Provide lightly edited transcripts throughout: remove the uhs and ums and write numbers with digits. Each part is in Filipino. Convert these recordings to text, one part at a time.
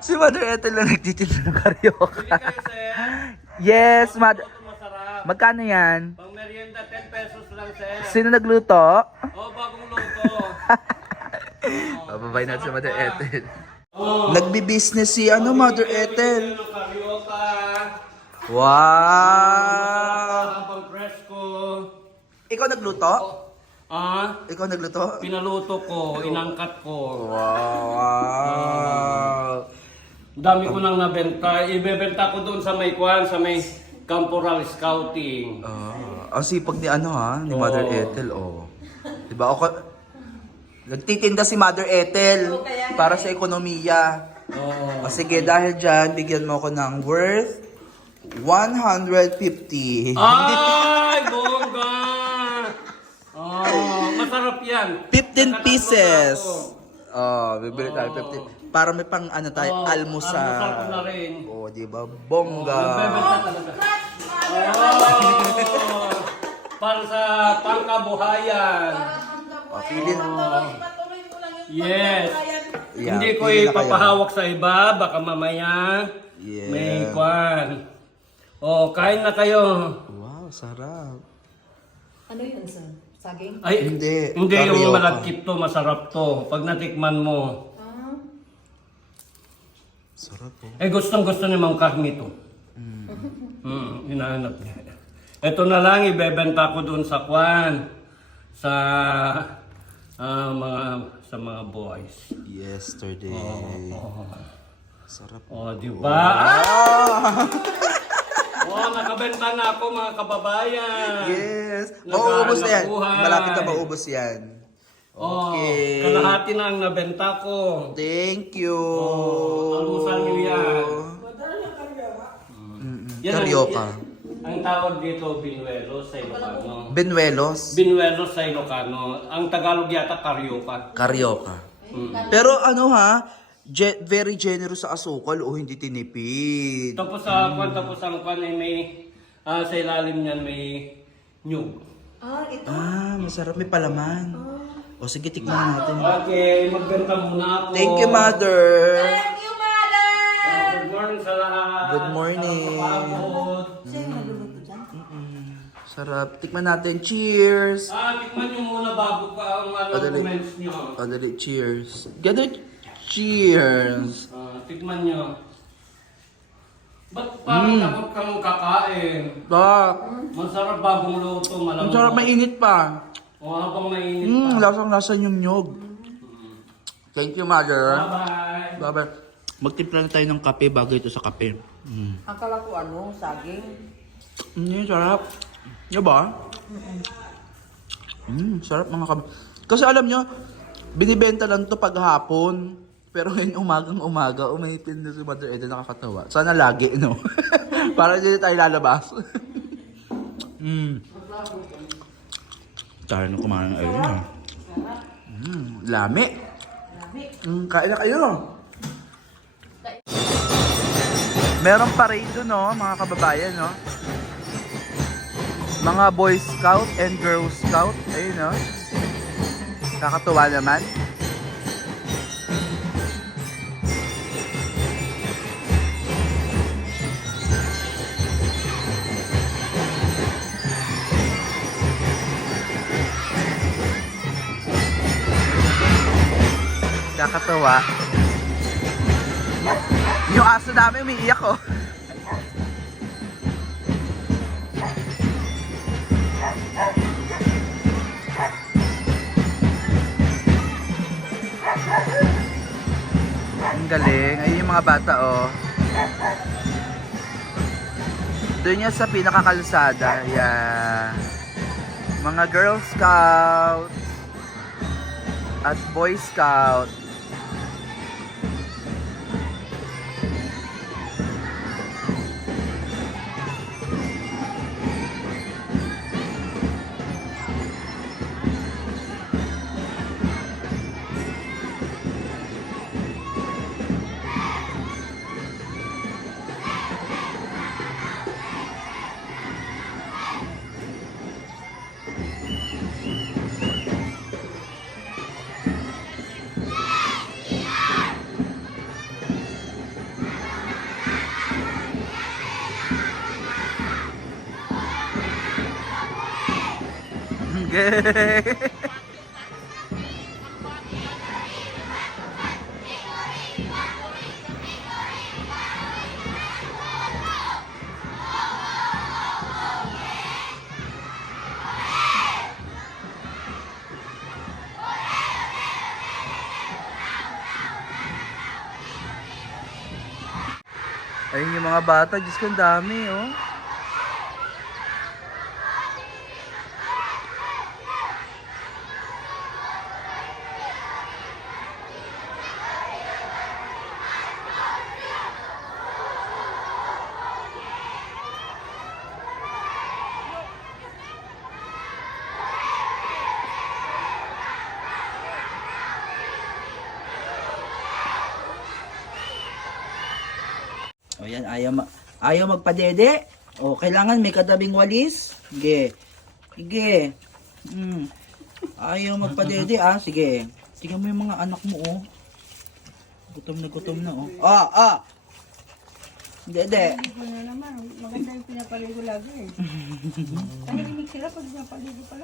Si Mother Ethel lang nagtitinda ng karaoke. Bili kayo, sir. Yes, Mother. Ito masarap. Magkano yan? Pang merienda, 10 pesos lang, sir. Sino nagluto? Oh, bagong luto. Bababay natin si Mother Ethel. Oh. Nagbi-business si Mother Ethel. Ng karyoka. Wow! Pang presko. Ikaw nagluto? Ikaw nagluto? Pinaluto ko, inangkat ko. Wow! Dami ko nang nabenta. Ibebenta ko doon sa may kwan, sa may Camporal Scouting. Ang sipag ni ni Mother Ethel, Diba? Nagtitinda si Mother Ethel para sa ekonomiya. Sige, dahil dyan, bigyan mo ko ng worth 150. Ay, bongga! Masarap yan. 15 pieces. Bibili tayo 15. Para may pang tayo, almusal. Almusal ko na rin. Diba? Bongga. Nagbebenta talaga. Para sa pangkabuhayan. Feeling. Yes. Yeah, Hindi ko pili na kayo. ipapahawak sa iba. Baka mamaya Yeah. may kwan. Kain na kayo. Wow, sarap. Ano yun, sir? Saging? Ay, Hindi. Hindi yung Karyoka. malagkit to. Masarap to. Pag natikman mo. Sarap Gustong-gusto ni Mang Carmi to. Hinahanap niya. Ito na lang, ibebenta ko doon sa kwan. Sa mga boys. Yesterday. Sarap. Di ba? Nakabenta na ako mga kababayan. Yes. Naghahanap Mauubos na yan. buhay. Malapit na maubos yan. Okay. Kalahati na ang nabenta ko. Thank you. Almusal niyo yan. Karyoka. Ang tawag dito, Binuelos sa Ilocano. Benuelos. Binuelos sa Ilocano. Ang Tagalog yata, Karyoka. Karyoka. Pero very generous sa asukal o hindi tinipid. Tapos ang kwan ay may, sa ilalim niyan may nyug. Ito. Masarap. May palaman. Sige, tikman natin. Okay, magbenta muna ako. Thank you, Mother. Thank you, mother! Good morning sa lahat. Good morning. Kapapagod. Siya yung nagluluto dyan. Sarap. Tikman natin. Cheers. Tikman nyo muna bago pa ang Padali. comments nyo. Dali, cheers. Ganun. Cheers. Tikman nyo. Ba't parang takot kang kakain? Masarap bagong luto, malamang. Ang sarap, mainit pa. Habang mainit pa. Lasang-lasa yung nyog. Thank you, Mother. Bye-bye. Bye-bye. Magtimpla na tayo ng kape bago ito sa kape. Akala ko saging. Sarap. Diba? Sarap mga kape. Kasi alam nyo, binibenta lang to pag hapon. Pero ngayon umaga, umahitin na si Mother Ethel, nakakatawa. Sana lagi, no? Para hindi tayo lalabas. Tayo na kumain ng ayun. Lami. Kain na kayo. Meron parade doon, no, mga kababayan, no? Mga Boy Scout and Girl Scout. Ayun, no? Kakatuwa naman. Nakakatawa. Yung aso namin umiiyak, Ang galing. Ayun yung mga bata, Doon yan sa pinakakalsada. Yeah. Mga Girl Scout at Boy Scout. Yay! Ayun yung mga bata, Diyos ko, ang dami, oh. O yan, ayaw magpadede. O, kailangan may katabing walis. Sige. Sige. Ayaw magpadede, ah. Sige. Tingnan mo yung mga anak mo, oh. Gutom na, oh. Dede. Hindi ko na naman. Maganda yung pinapaligo lagi eh. Tahimik sila pag pinapaligo pala.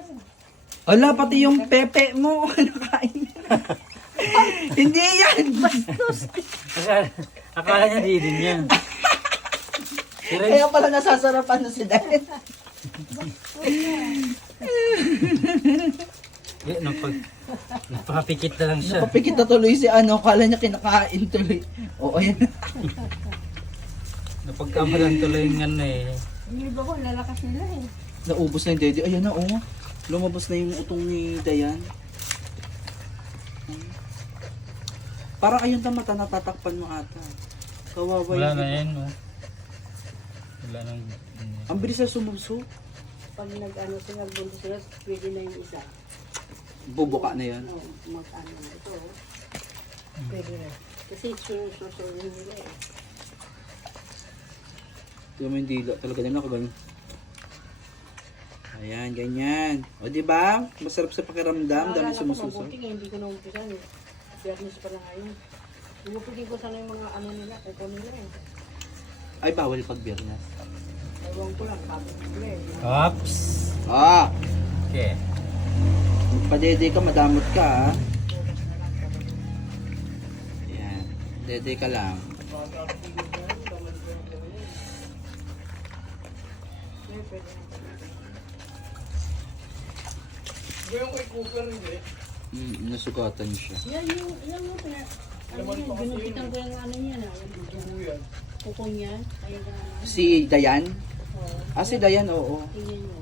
Ala, pati yung pepe mo. Nakain. Hindi yan. Bastos. Akala niya di din yan. Kaya pala nasasarapan na si Dad. Napakapikit na lang siya. Napapikit na tuloy si ano. Kala niya kinakain tuloy. Oo, ayan. Napagkamalan tuloy yung ano eh. Hindi ba ko lalakas nila eh. Naubos na yung dede. Ayan na, oh. Lumabas na yung utong ni Dayan. Para ayun na mata natatakpan mo ata. Kawawa Wala yun. na yan, no? Wala nang... Ang bilis na sumubso. Pag nag-ano sila, bunto sila, pwede na yung isa. Bubuka na yan. No, mag-ano na ito. Pwede na. Kasi susunod nila eh. Tignan mo yung dila. Talaga na nakaganyan. Ayan, ganyan. O diba? Masarap sa pakiramdam. Dami sumususo. Mabuti nga, hindi ko na umpisan eh. Biyernes pa lang ngayon. Bumupigin ko sana yung mga ano nila, ito nila eh. Ay, bawal pag biyernes. Ewan ko lang, sabi nila eh. Oops! Ah! Okay. Padede ka, madamot ka, ah. Ayan. Dede ka lang. Nasugatan siya. Yan yung ginupitan ko yung ano niya na. Kuko niya. Ayun na. Si Dayan? Oo. Ah, si Dayan, oo. Tingnan nyo.